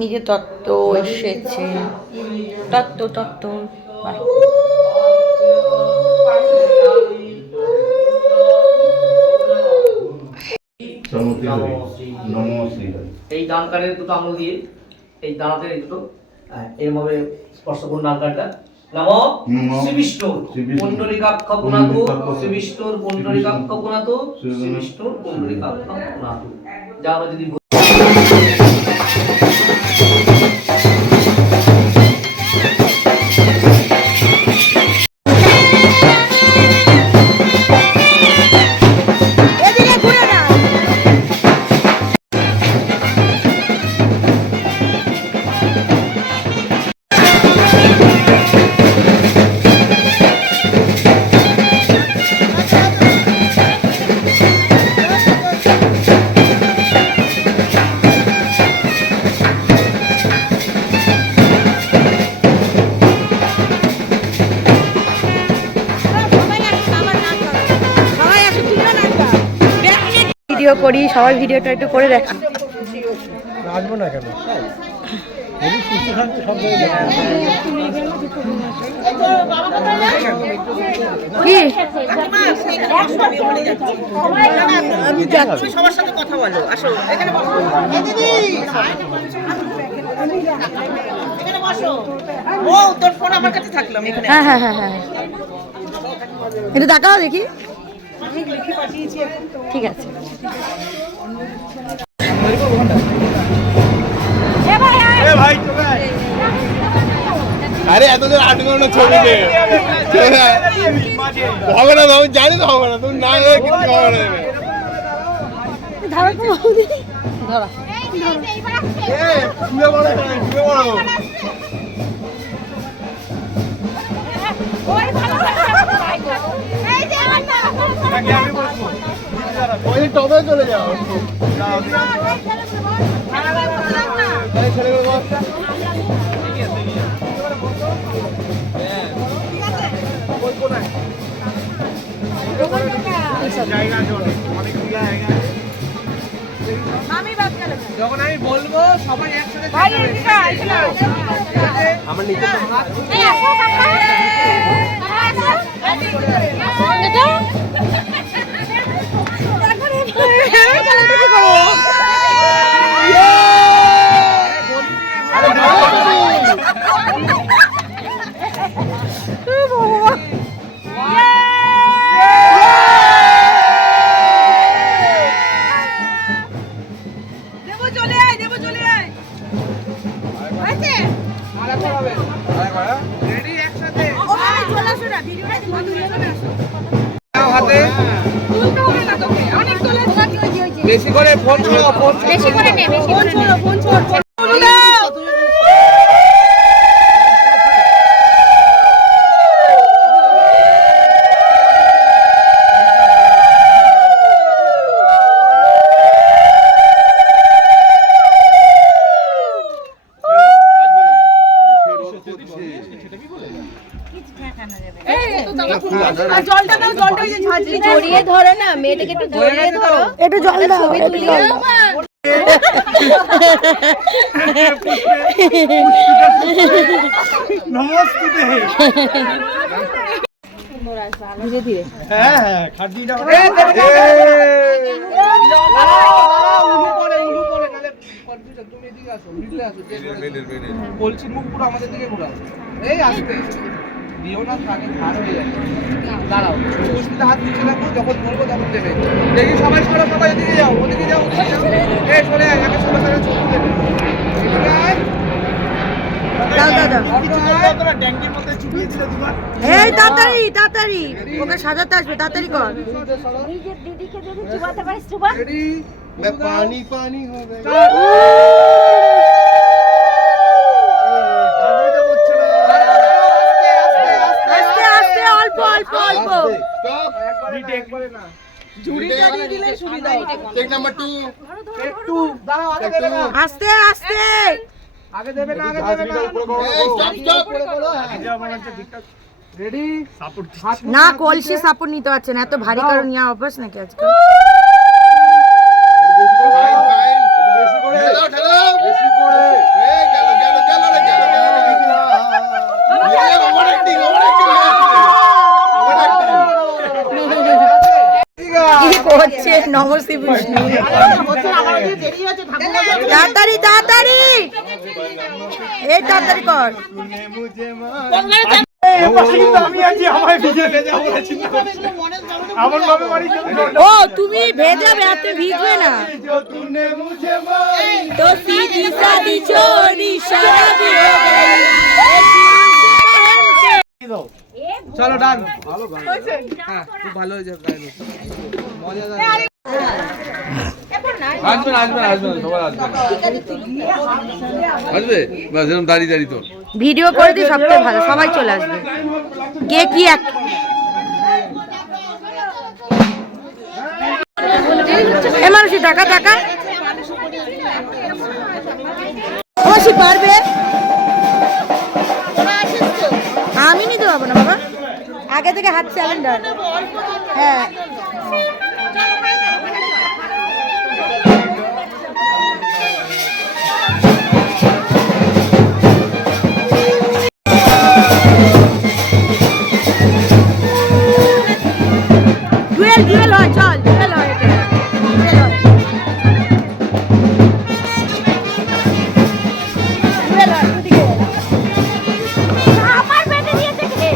নিজে তত্ত্ব এসেছে, তত্ত্ব এই ডান কানের দুটো আঙুল দিয়ে এই দাঁড়াতে এই দুটো এরভাবে স্পর্শ করুন ডান কানটা। নমো শ্রীবিষ্ণু পুণ্ডরিকাক্ষ পুনাতু, শ্রীবিষ্ণুর পুণ্ডরিকাক্ষ পুনাতু, শ্রীবিষ্ণুর পুণ্ডরিকাক্ষ পুনাতু। যা আমরা যদি ভিডিও করি, সবাই ভিডিওটা একটু করে দেখি। আসবো না কেন? কি আমি যাচ্ছি, সবার সাথে কথা বলো। আসো এখানে বসো। এখানে বসো। ও তোর ফোন আমার কাছে থাকলো, আমি এখানে। হ্যাঁ একটু দেখাও দেখি। আমি লিখে পাঠিয়েছি। ঠিক আছে। আরে এতজন 8 ঘন্টা ছবি হবে না, আমি জানি তো হবে না, তুমি না কিছু হবে না। টবে চলে যাও। যখন আমি বলবো সবাই একসাথে আমার নিচে বেশি করে ফোন ছোড়ো, বেশি করে নে, ফোন ছোড়ো। জড়িয়ে ধরো না মেয়েটাকে, একটু জড়িয়ে ধরো, একটু জল দাও, একটু জল দাও। নমস্তে। ধীরে ধীরে। হ্যাঁ খাদ্যটা বলছি মুখ পুরো আমাদের দিকে ঘুরাও। এই আসতে দিও না, থাকে ভার হয়ে যাবে। দাঁড়াও, পুষ্পিতে হাত নিচে রাখো, যখন বলবো তখন দেবে। দেখি সবাই সরো, সবাই এদিকে যাও, ওদিকে যাও, ওদিকে যাও। এই সরে আয়, আগে সরে সরে চোখ দেবে। এদিকে আয়। এই তাড়াতাড়ি তাড়াতাড়ি, ওকে সাজাতে আসবে, তাড়াতাড়ি কর। নিজের দিদিকে যদি চুবাতে পারিস চুবা। পানি পানি হবে। আস্তে আস্তে, অল্প অল্প অল্প। আস্তে আস্তে, আগে দেবে না, আগে দেবে না। রেডি? না কলসি সাপোর্ট নিতে পারছে না, এত ভারী কারণ নিয়ে অভ্যাস নাকি আজকাল। নম শ্রী বিষ্ণু। হচ্ছে আমার ওদিকে দেরি হচ্ছে ঠাকুমা। তাড়াতাড়ি তাড়াতাড়ি, এই তাড়াতাড়ি কর। ও তুমি ভেজাবে আর তুমি ভিজবে না তো সিধি সাদি চোরি শাদি হো গই। চলো ডান। হ্যাঁ খুব ভালো হয়েছে, মজাদার। আসবেন আসবেন আসবেন, সবাই আসবেন। আসবে বাস, এরকম দাঁড়িয়ে দাঁড়িয়ে তো ভিডিও করে দিই, সবচেয়ে ভালো, সবাই চলে আসবে। কে কি এক এ মানুষই টাকা টাকা খুশি পারবে। আমি নিতে পারবো না বাবা, আগে থেকে হাত স্যালেন্ডার। হ্যাঁ ডুয়েল ডুয়েল হয়, চল ডুয়েল হয়, এটা ডুয়েল হয়, ডুয়েল হয় দুদিকে। আমার বেঁধে দিয়েছে কে?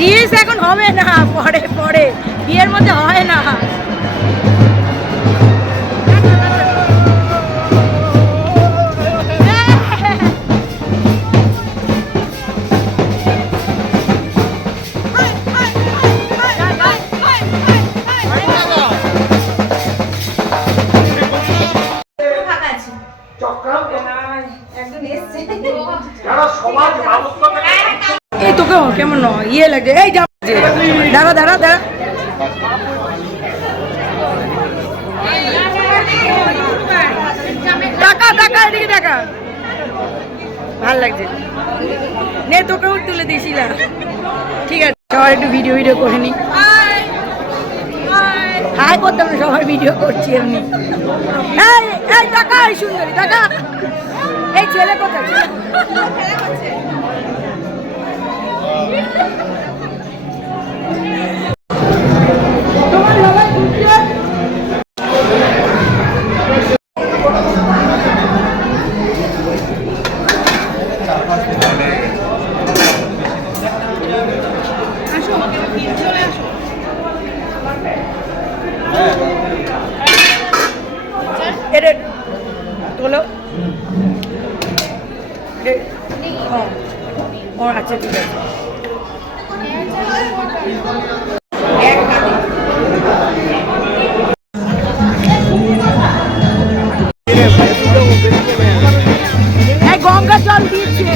রিলস এখন হবে না, পরে পরে বিয়ের মধ্যে হয় না। এই তোকে কেমন ইয়ে লাগে, এই দাঁড়া দাঁড়া দাঁড়া, টাকা টাকা এদিকে টাকা, ভাল লাগছে, নে তোকেও তুলে দিয়েছিলাম। ঠিক আছে সবাই একটু ভিডিও ভিডিও করে নি, হাই করতাম না, সবাই ভিডিও করছি এমনি। এই এই টাকা, এই সুন্দরী টাকা, এই ছেলে কোথায়? আমাকে ও আচ্ছা ঠিক আছে গঙ্গা জল দিচ্ছে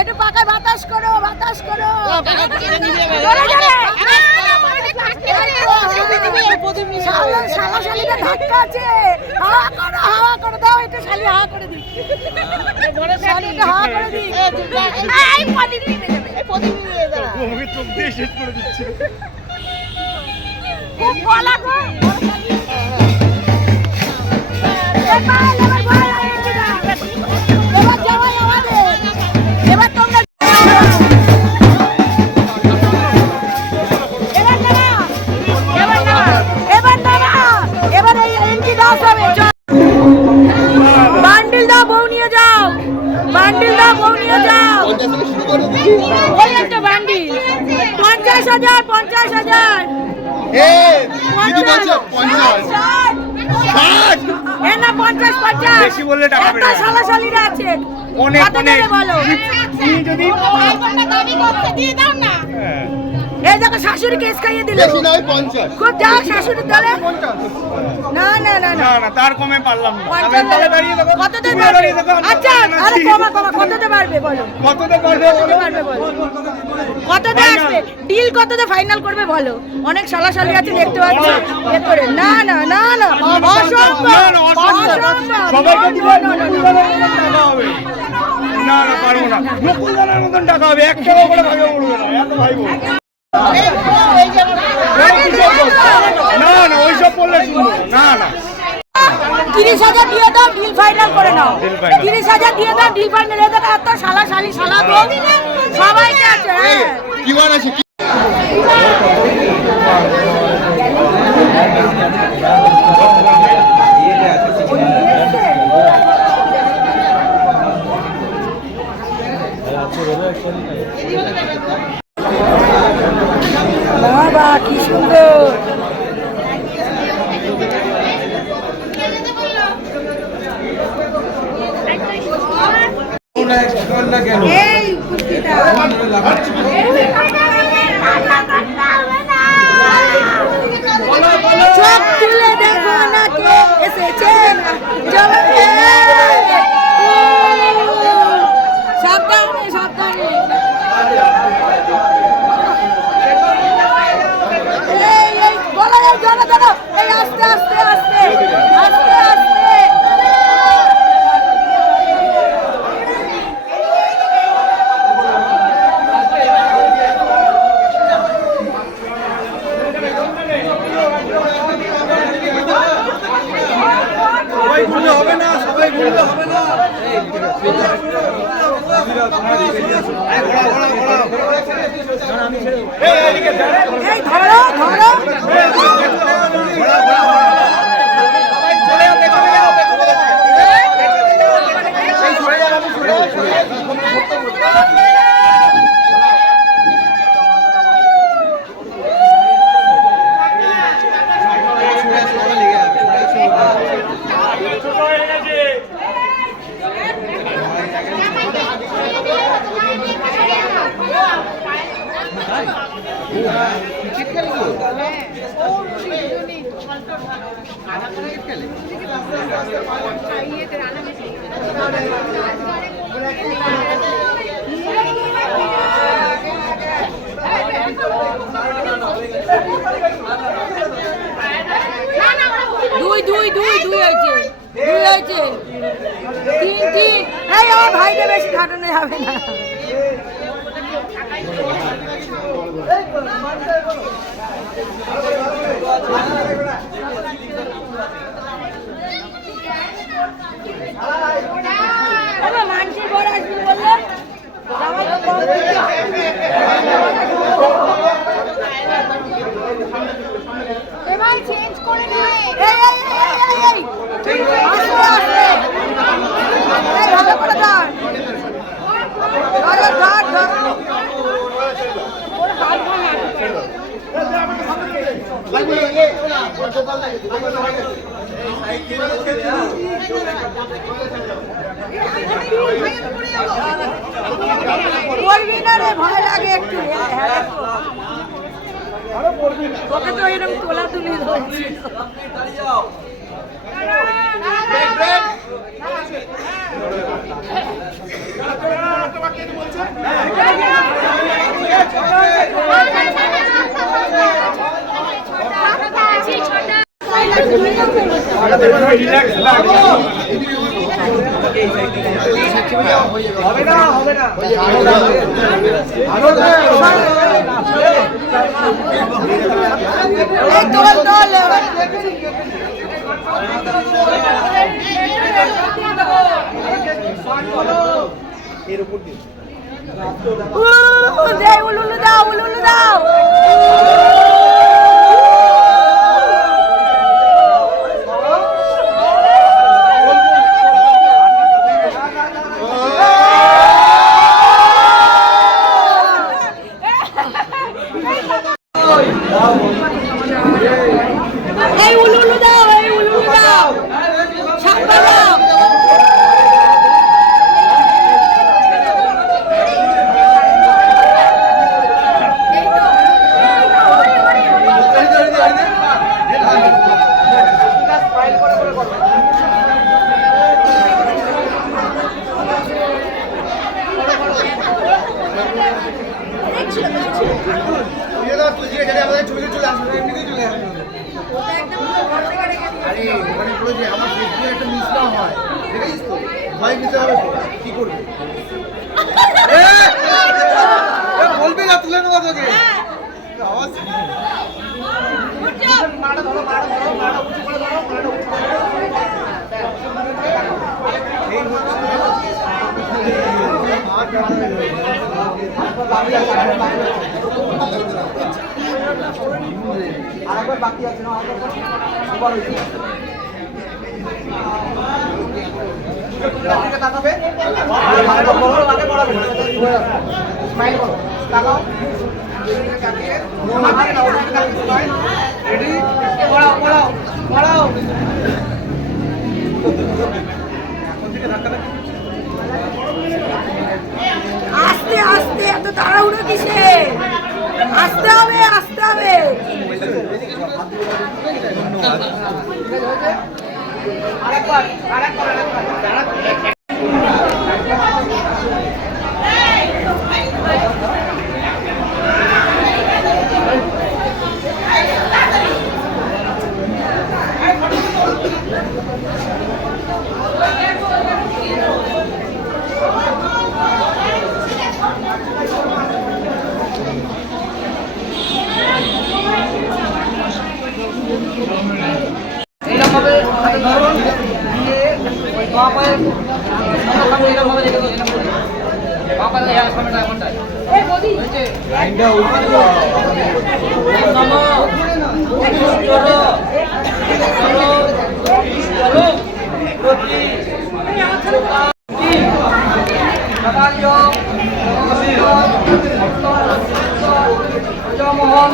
একটু পাকায় বাতাস করো শালিটা ধাক্কা আছে হাওয়া করো দাও একটু শালি হাওয়া করে দিই শালিটা হাওয়া করে দিই খুব বলা গো এই দেখো শাশুড়ি কেস খাইয়ে দিল বেশি নয় 50 খুব যা শাশুড়ির দলে না না না না না তার কমে পারলাম না আমি 50 তলে দাঁড়িয়ে দেখো কততে পারবে আচ্ছা আরে কমা কততে পারবে বলো কততে পারবে কততে পারবে বলো কততে আসবে ডিল কততে ফাইনাল করবে বলো অনেক শালাশালি আছে দেখতে পাচ্ছি এ করে না না না না অসম্ভব সবাইকে দিলে না, না, না, টাকা হবে না না পারবো না মুকুলদানের মতন টাকা হবে 1 টাকা করে ভাগে উঠবে না এত ভাইবো না না ওইসব বললে শুনবো না না 30,000 দিয়ে দাও ডিল ফাইনাল করে নাও 30,000 দিয়ে দাও ডিল ফাইনাল এ দেখো এত শালাশালি শালা বউ সবাইকে আছে হ্যাঁ কি বার আছে বাবা কি সুন্দর এই কুর্তিটা চোখ তুলে দেখো না কে এসেছে সাবধানে সাবধানে এই বলা যায় জানো জানো এই আস্তে আস্তে আস্তে আস্তে আস্তে হবে না সবাই ভুললে হবে না এই ধরো ধরো দুই দুই দুই দুই হয়েছে দুই হয়েছে তিন তিন এই আমার ভাইকে বেশি খাটানো যাবে না মানসিক বড় আসবে বললে এবার চেঞ্জ করে নিয়ে এই আস্তে আস্তে এই ভালো করে ধর ধর ধর ওর হাত ভাঙা বলবি না রে ভয় লাগে একটু ওকে তো এরকম তোলা তুলি ধরছি হবে না হবে না তোল তোল এর উপর দিয়ে উলুলু দাও উলুলু দাও এই উলুলু দাও সাপা দাও এই তো ভয় নিতে হবে তো, কি করবে? বলবি না, তুলে নেবো তোকে। আওয়াজ মারা ধরো, মারা ধরো, মারা উঁচু করে ধরো, মারা উঁচু করে ধরো। এই আরেকবার বাকি আছে না, আরেকবার তাকাবে, স্মাইল করো, তাকাও, রেডি, পড়াও পড়াও পড়াও। এখন থেকে ধাক্কা লাগে। আস্তে আস্তে, এত তাড়াহুড়ো কিসে? আস্তে হবে, আস্তে হবে। আরেকবার আরেকবার আরেকবার। এইরকম ভাবে হাতে ধরুন, দিয়ে ওই বাঁ পায়ের সামনে এরকম ভাবে রেখে দিন, এরকম করে। বাঁ পায়ের এই সামনেটা এমনটাই। হয়েছে? নমো চলো চলো চলো প্রতি মোহন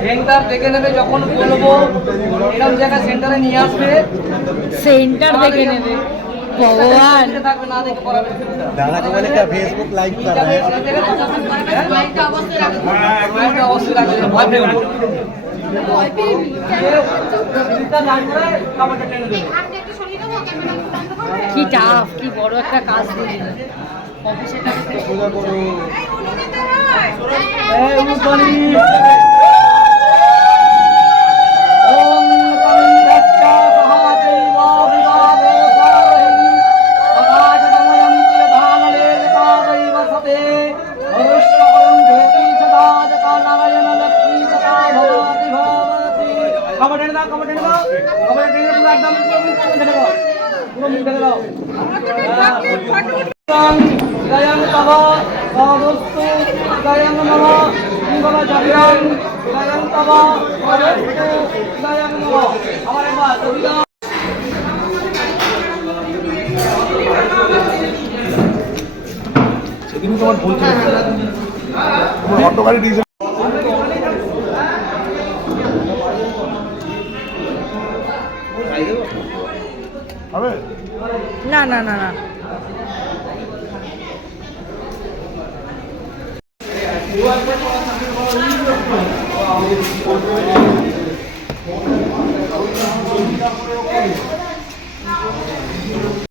সেন্টার দেখে নেবে, যখন বলবো এরকম জায়গায় সেন্টারে নিয়ে আসবে। সেন্টার দেখে নেবে ভগবান। থাকবে না দেখে পড়াবে। दादा को बोले क्या फेसबुक लाइक कर रहा है লাইটটা অবশ্যই রাখবে, ভয় পেও না। কি টাফ, কি বড় একটা কাজ দিলি অফিসে। पूजा करो গায়ং তব পদস্তু গায়ং নম মঙ্গল জাগরণ গায়ং তব পদস্তু গায়ং নম। আমার একবার কবিতা সেদিন তোমার বলছি তোমার অটো গাড়ি ডিজেল হবে না না না না, Thank you.